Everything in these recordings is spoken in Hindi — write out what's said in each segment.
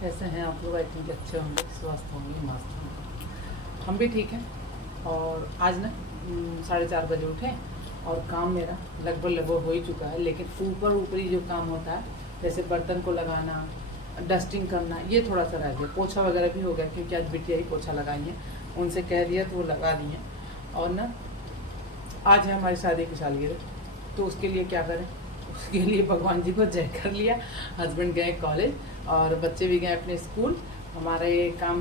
कैसे हैं आप लोग? आई थिंक अच्छे होंगे, स्वस्थ होंगे, मस्त होंगे। हम भी ठीक हैं। और आज ना 4:30 बजे उठे और काम मेरा लगभग हो ही चुका है, लेकिन ऊपरी जो काम होता है जैसे बर्तन को लगाना, डस्टिंग करना, ये थोड़ा सा रह गया। पोछा वगैरह भी हो गया क्योंकि आज बिटिया ही पोछा लगाई है, उनसे कह दिया तो वो लगा दी हैं। और ना आज है हमारी शादी की सालगिरह, तो उसके लिए क्या करें, उसके लिए भगवान जी को जय कर लिया। हस्बैंड गए कॉलेज और बच्चे भी गए अपने स्कूल। हमारा ये काम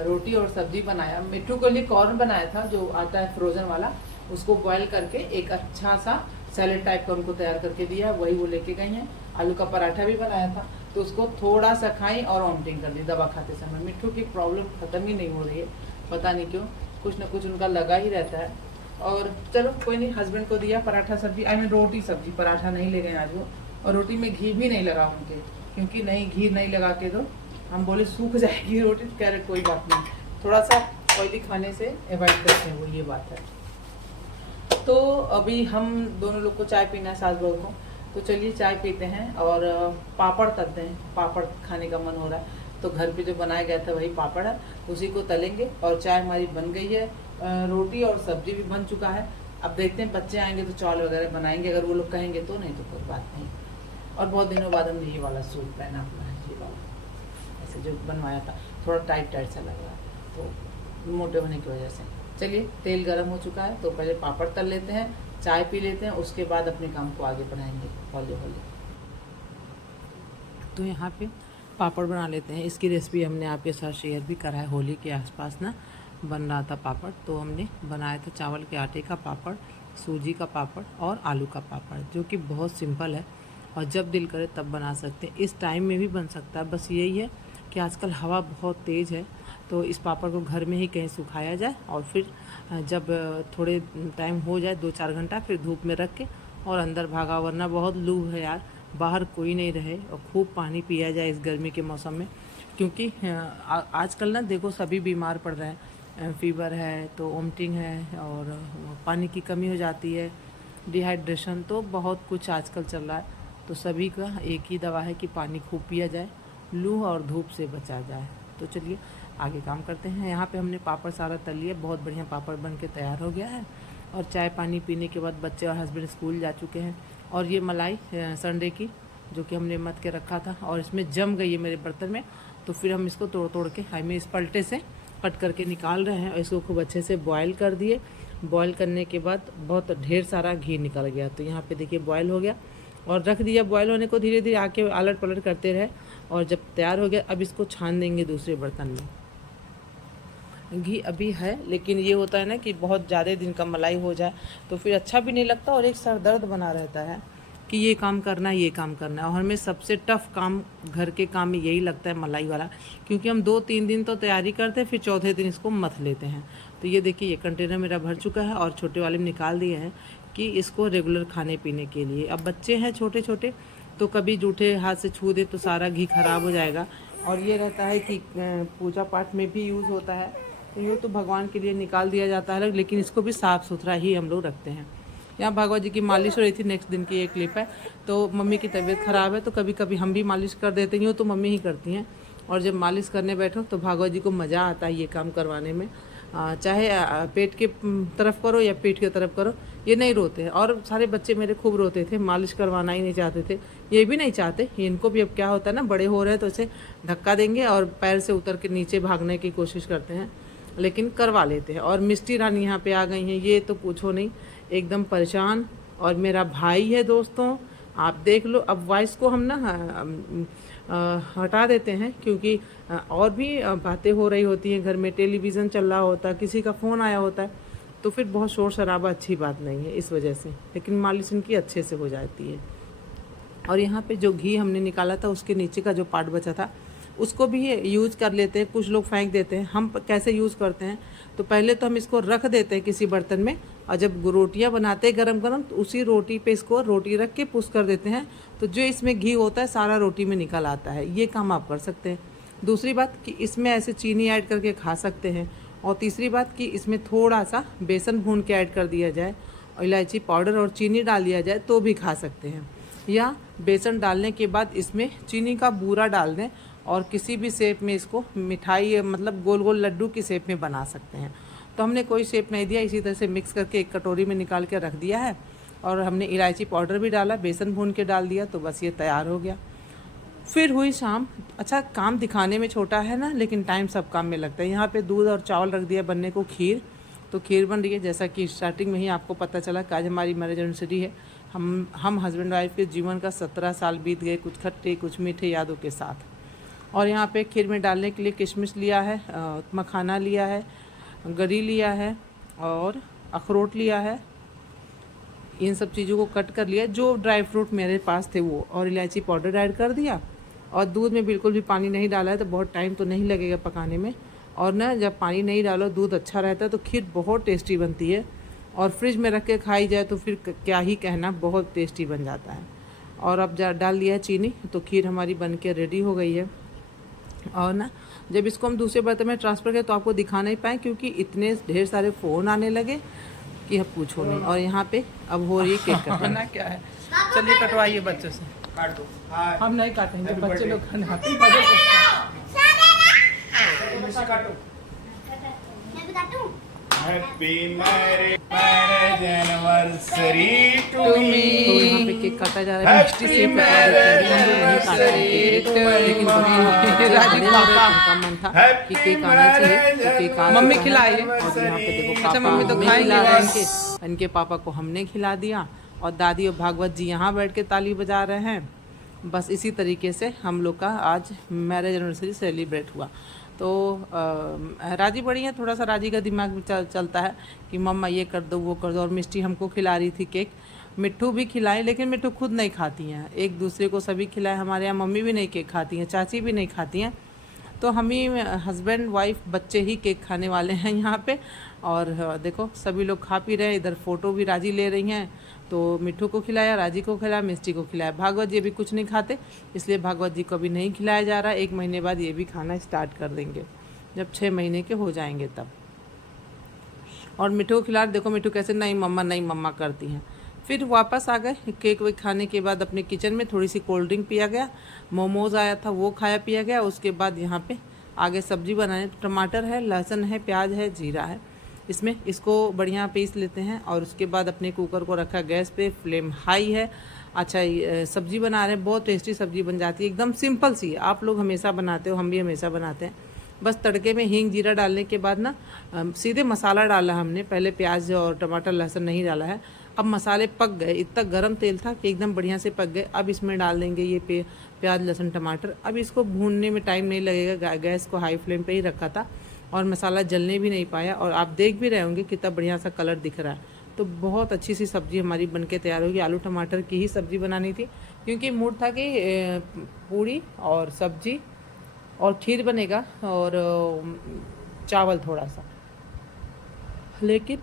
रोटी और सब्जी बनाया। मिट्टू के लिए कॉर्न बनाया था जो आता है फ्रोज़न वाला, उसको बॉयल करके एक अच्छा सा सैलेड टाइप का उनको तैयार करके दिया, वही वो लेके गई हैं। आलू का पराठा भी बनाया था, तो उसको थोड़ा सा खाई और वॉमिटिंग कर दी दवा खाते समय। मिट्टू की प्रॉब्लम ख़त्म ही नहीं हो रही है, पता नहीं क्यों, कुछ ना कुछ उनका लगा ही रहता है। और चलो कोई नहीं, हस्बैंड को दिया पराठा सब्जी, आई मीन रोटी सब्जी, पराठा नहीं ले गए आज वो। और रोटी में घी भी नहीं लगा उनके, क्योंकि नहीं घी नहीं लगा के दो, हम बोले सूख जाएगी रोटी। कह रहे कोई बात नहीं, थोड़ा सा ऑयली खाने से अवॉइड करते हैं वो, ये बात है। तो अभी हम दोनों लोग को चाय पीना है, सास बहू को, तो चलिए चाय पीते हैं और पापड़ तलते हैं। पापड़ खाने का मन हो रहा है, तो घर पे जो बनाया गया था वही पापड़ है, उसी को तलेंगे। और चाय हमारी बन गई है, रोटी और सब्जी भी बन चुका है। अब देखते हैं बच्चे आएंगे तो चावल वगैरह बनाएंगे, अगर वो लोग कहेंगे तो, नहीं तो कोई बात नहीं। और बहुत दिनों बाद हमने ये वाला सूट पहना अपना है, ये वाला ऐसे जो बनवाया था, थोड़ा टाइट टाइट सा लग रहा है तो मोटे होने की वजह से। चलिए तेल गर्म हो चुका है, तो पहले पापड़ तल लेते हैं, चाय पी लेते हैं, उसके बाद अपने काम को आगे बढ़ाएंगे हौले हौले। तो यहाँ पे पापड़ बना लेते हैं। इसकी रेसिपी हमने आपके साथ शेयर भी करा है, होली के आसपास ना बन रहा था पापड़, तो हमने बनाया था चावल के आटे का पापड़, सूजी का पापड़ और आलू का पापड़, जो कि बहुत सिंपल है और जब दिल करे तब बना सकते हैं। इस टाइम में भी बन सकता है, बस यही है कि आजकल हवा बहुत तेज़ है, तो इस पापड़ को घर में ही कहीं सुखाया जाए और फिर जब थोड़े टाइम हो जाए 2-4 घंटा, फिर धूप में रख के और अंदर भागा, वरना बहुत लू है यार, बाहर कोई नहीं रहे। और खूब पानी पिया जाए इस गर्मी के मौसम में, क्योंकि आजकल ना देखो सभी बीमार पड़ रहे हैं। फीवर है तो वोमिटिंग है और पानी की कमी हो जाती है, डिहाइड्रेशन, तो बहुत कुछ आजकल चल रहा है। तो सभी का एक ही दवा है कि पानी खूब पिया जाए, लू और धूप से बचा जाए। तो चलिए आगे काम करते हैं। यहाँ पे हमने पापड़ सारा तल लिया, बहुत बढ़िया पापड़ बन के तैयार हो गया है। और चाय पानी पीने के बाद बच्चे और हस्बैंड स्कूल जा चुके हैं। और ये मलाई संडे की जो कि हमने मत के रखा था और इसमें जम गई है मेरे बर्तन में, तो फिर हम इसको तोड़ तोड़ के हाई में इस पलटे से कट करके निकाल रहे हैं और इसको खूब अच्छे से बॉयल कर दिए। बॉयल करने के बाद बहुत ढेर सारा घी निकल गया, तो यहाँ पे देखिए बॉयल हो गया और रख दिया बॉयल होने को। धीरे धीरे आके आलट पलट करते रहे और जब तैयार हो गया, अब इसको छान देंगे दूसरे बर्तन में। घी अभी है, लेकिन ये होता है ना कि बहुत ज़्यादा दिन का मलाई हो जाए तो फिर अच्छा भी नहीं लगता और एक सर दर्द बना रहता है कि ये काम करना है, ये काम करना है। और हमें सबसे टफ काम घर के काम में यही लगता है, मलाई वाला, क्योंकि हम 2-3 दिन तो तैयारी करते हैं, फिर चौथे दिन इसको मथ लेते हैं। तो ये देखिए ये कंटेनर मेरा भर चुका है और छोटे वाले में निकाल दिए हैं कि इसको रेगुलर खाने पीने के लिए। अब बच्चे हैं छोटे छोटे, तो कभी जूठे हाथ से छू दे तो सारा घी खराब हो जाएगा। और ये रहता है कि पूजा पाठ में भी यूज़ होता है, तो ये तो भगवान के लिए निकाल दिया जाता है, लेकिन इसको भी साफ़ सुथरा ही हम लोग रखते हैं। यहाँ भागवत जी की मालिश हो रही थी, नेक्स्ट दिन की एक क्लिप है। तो मम्मी की तबीयत ख़राब है तो कभी कभी हम भी मालिश कर देते हैं, तो मम्मी ही करती हैं। और जब मालिश करने बैठो तो भागवत जी को मज़ा आता है ये काम करवाने में। चाहे पेट के तरफ करो या पीठ की तरफ करो, ये नहीं रोते हैं। और सारे बच्चे मेरे खूब रोते थे, मालिश करवाना ही नहीं चाहते थे, ये भी नहीं चाहते। इनको भी अब क्या होता है ना, बड़े हो रहे हैं तो इसे धक्का देंगे और पैर से उतर के नीचे भागने की कोशिश करते हैं, लेकिन करवा लेते हैं। और मिष्टी रानी यहाँ पे आ गई हैं, ये तो पूछो नहीं, एकदम परेशान। और मेरा भाई है दोस्तों, आप देख लो। अब वॉइस को हम ना हटा देते हैं, क्योंकि और भी बातें हो रही होती हैं घर में, टेलीविज़न चल रहा होता है, किसी का फ़ोन आया होता है, तो फिर बहुत शोर शराबा अच्छी बात नहीं है इस वजह से। लेकिन मालिश इनकी अच्छे से हो जाती है। और यहाँ पे जो घी हमने निकाला था उसके नीचे का जो पार्ट बचा था उसको भी यूज़ कर लेते हैं, कुछ लोग फेंक देते हैं। हम कैसे यूज़ करते हैं, तो पहले तो हम इसको रख देते हैं किसी बर्तन में, और जब रोटियां बनाते हैं गरम गरम, तो उसी रोटी पे इसको रोटी रख के पुश कर देते हैं, तो जो इसमें घी होता है सारा रोटी में निकल आता है। ये काम आप कर सकते हैं। दूसरी बात कि इसमें ऐसे चीनी ऐड करके खा सकते हैं। और तीसरी बात कि इसमें थोड़ा सा बेसन भून के ऐड कर दिया जाए और इलायची पाउडर और चीनी डाल दिया जाए तो भी खा सकते हैं। या बेसन डालने के बाद इसमें चीनी का बूरा डाल दें और किसी भी शेप में इसको मिठाई मतलब गोल गोल लड्डू की शेप में बना सकते हैं। तो हमने कोई शेप नहीं दिया, इसी तरह से मिक्स करके एक कटोरी में निकाल के रख दिया है। और हमने इलायची पाउडर भी डाला, बेसन भून के डाल दिया, तो बस ये तैयार हो गया। फिर हुई शाम। अच्छा, काम दिखाने में छोटा है ना, लेकिन टाइम सब काम में लगता है। यहाँ पे दूध और चावल रख दिया बनने को, खीर। तो खीर बन रही है, जैसा कि स्टार्टिंग में ही आपको पता चला कि आज हमारी मैरिज एनिवर्सरी है। हम हस्बैंड वाइफ के जीवन का 17 साल बीत गए, कुछ खट्टे कुछ मीठे यादों के साथ। और यहाँ पे खीर में डालने के लिए किशमिश लिया है, मखाना लिया है, गरी लिया है और अखरोट लिया है। इन सब चीज़ों को कट कर लिया, जो ड्राई फ्रूट मेरे पास थे वो, और इलायची पाउडर ऐड कर दिया। और दूध में बिल्कुल भी पानी नहीं डाला है, तो बहुत टाइम तो नहीं लगेगा पकाने में। और ना, जब पानी नहीं डालो, दूध अच्छा रहता है तो खीर बहुत टेस्टी बनती है। और फ्रिज में रख के खाई जाए तो फिर क्या ही कहना, बहुत टेस्टी बन जाता है। और अब डाल दिया है चीनी, तो खीर हमारी बन के रेडी हो गई है। और ना, जब इसको हम दूसरे बर्तन में ट्रांसफ़र करें तो आपको दिखा नहीं पाए, क्योंकि इतने ढेर सारे फ़ोन आने लगे कि अब पूछो नहीं। और यहाँ पे अब हो रही है केक कटवाना। क्या है, चलिए कटवाइए बच्चों से। काट दो। हम नहीं काटेंगे, बच्चे लोग happy marriage anniversary to me. तो यहाँ पे केक काटा जा रहा है, मिष्टी से लेकिन राजीव पापा का मन था कि केक आना चाहिए, तो केक आ मम्मी खिलाइए। और यहाँ पे देखो अच्छा, पापा मम्मी तो हमें खाएंगे खिला रहे बस। हैं, इनके पापा को हमने खिला दिया। और दादी और भागवत जी यहाँ बैठ के ताली बजा रहे हैं। बस इसी तरीके से हम लोग का आज मैरिज एनिवर्सरी सेलिब्रेट हुआ। तो राजी बड़ी है, थोड़ा सा राजी का दिमाग भी चलता है कि मम्मा ये कर दो वो कर दो। और मिष्टी हमको खिला रही थी केक, मिट्ठू भी खिलाए, लेकिन मिट्ठू खुद नहीं खाती हैं, एक दूसरे को सभी खिलाए। हमारे यहाँ मम्मी भी नहीं केक खाती हैं, चाची भी नहीं खाती हैं, तो हम ही हस्बैंड वाइफ बच्चे ही केक खाने वाले हैं यहाँ पे। और देखो सभी लोग खा पी रहे हैं, इधर फ़ोटो भी राजी ले रही हैं। तो मिट्ठू को खिलाया, राजी को खिलाया, मिष्टी को खिलाया। भागवत जी भी कुछ नहीं खाते, इसलिए भागवत जी को भी नहीं खिलाया जा रहा है। 1 महीने बाद ये भी खाना स्टार्ट कर देंगे, जब 6 महीने के हो जाएंगे तब। और मिट्ठू को खिला, देखो मिट्ठू कैसे नहीं मम्मा करती हैं। फिर वापस आ गए, केक वेक खाने के बाद अपने किचन में थोड़ी सी कोल्ड ड्रिंक पिया गया, मोमोज़ आया था वो खाया पिया गया। उसके बाद यहाँ पे आगे सब्जी बनाने, टमाटर है, लहसुन है, प्याज है, जीरा है, इसमें इसको बढ़िया पीस लेते हैं। और उसके बाद अपने कुकर को रखा गैस पे, फ्लेम हाई है। अच्छा, सब्जी बना रहे हैं, बहुत टेस्टी सब्जी बन जाती है, एकदम सिंपल सी। आप लोग हमेशा बनाते हो, हम भी हमेशा बनाते हैं। बस तड़के में हींग जीरा डालने के बाद ना सीधे मसाला डाला हमने, पहले प्याज और टमाटर लहसुन नहीं डाला है। अब मसाले पक गए, इतना गर्म तेल था कि एकदम बढ़िया से पक गए। अब इसमें डाल देंगे ये प्याज लहसुन टमाटर। अब इसको भूनने में टाइम नहीं लगेगा, गैस को हाई फ्लेम पे ही रखा था और मसाला जलने भी नहीं पाया। और आप देख भी रहे होंगे कितना बढ़िया सा कलर दिख रहा है। तो बहुत अच्छी सी सब्ज़ी हमारी बनके तैयार होगी। आलू टमाटर की ही सब्ज़ी बनानी थी, क्योंकि मूड था कि पूड़ी और सब्जी और खीर बनेगा और चावल थोड़ा सा, लेकिन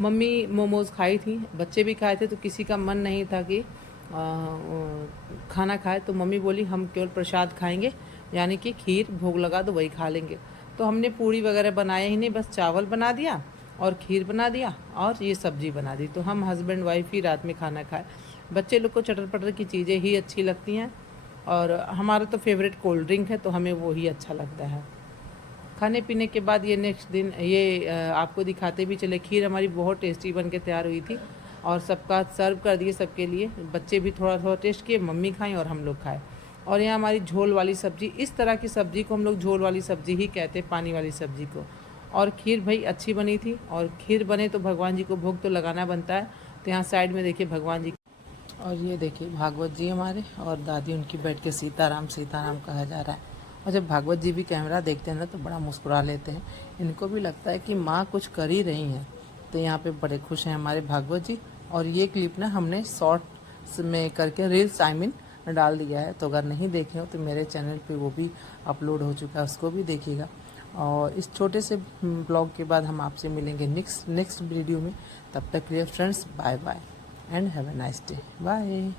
मम्मी मोमोज़ खाई थी, बच्चे भी खाए थे, तो किसी का मन नहीं था कि खाना खाए। तो मम्मी बोली हम केवल प्रसाद खाएंगे, यानी कि खीर भोग लगा तो वही खा लेंगे। तो हमने पूड़ी वगैरह बनाया ही नहीं, बस चावल बना दिया और खीर बना दिया और ये सब्ज़ी बना दी। तो हम हस्बैंड वाइफ ही रात में खाना खाए। बच्चे लोग को चटर पटर की चीज़ें ही अच्छी लगती हैं, और हमारा तो फेवरेट कोल्ड ड्रिंक है, तो हमें वो ही अच्छा लगता है। खाने पीने के बाद ये नेक्स्ट दिन ये आपको दिखाते भी चले, खीर हमारी बहुत टेस्टी बन के तैयार हुई थी और सबका सर्व कर दिए सबके लिए। बच्चे भी थोड़ा थोड़ा टेस्ट किए, मम्मी खाई और हम लोग खाए। और यहाँ हमारी झोल वाली सब्ज़ी, इस तरह की सब्ज़ी को हम लोग झोल वाली सब्ज़ी ही कहते हैं, पानी वाली सब्ज़ी को। और खीर भाई अच्छी बनी थी, और खीर बने तो भगवान जी को भोग तो लगाना बनता है। तो यहाँ साइड में देखिए भगवान जी, और ये देखिए भागवत जी हमारे, और दादी उनकी बैठ के सीताराम सीताराम कहा जा रहा है। और जब भागवत जी भी कैमरा देखते हैं ना तो बड़ा मुस्कुरा लेते हैं, इनको भी लगता है कि माँ कुछ कर ही रही हैं। तो यहाँ पे बड़े खुश हैं हमारे भागवत जी। और ये क्लिप ना हमने शॉर्ट्स में करके रील्स डाल दिया है, तो अगर नहीं देखे हो तो मेरे चैनल पे वो भी अपलोड हो चुका है, उसको भी देखिएगा। और इस छोटे से ब्लॉग के बाद हम आपसे मिलेंगे नेक्स्ट वीडियो में। तब तक के लिए friends, bye bye and have a nice day, bye.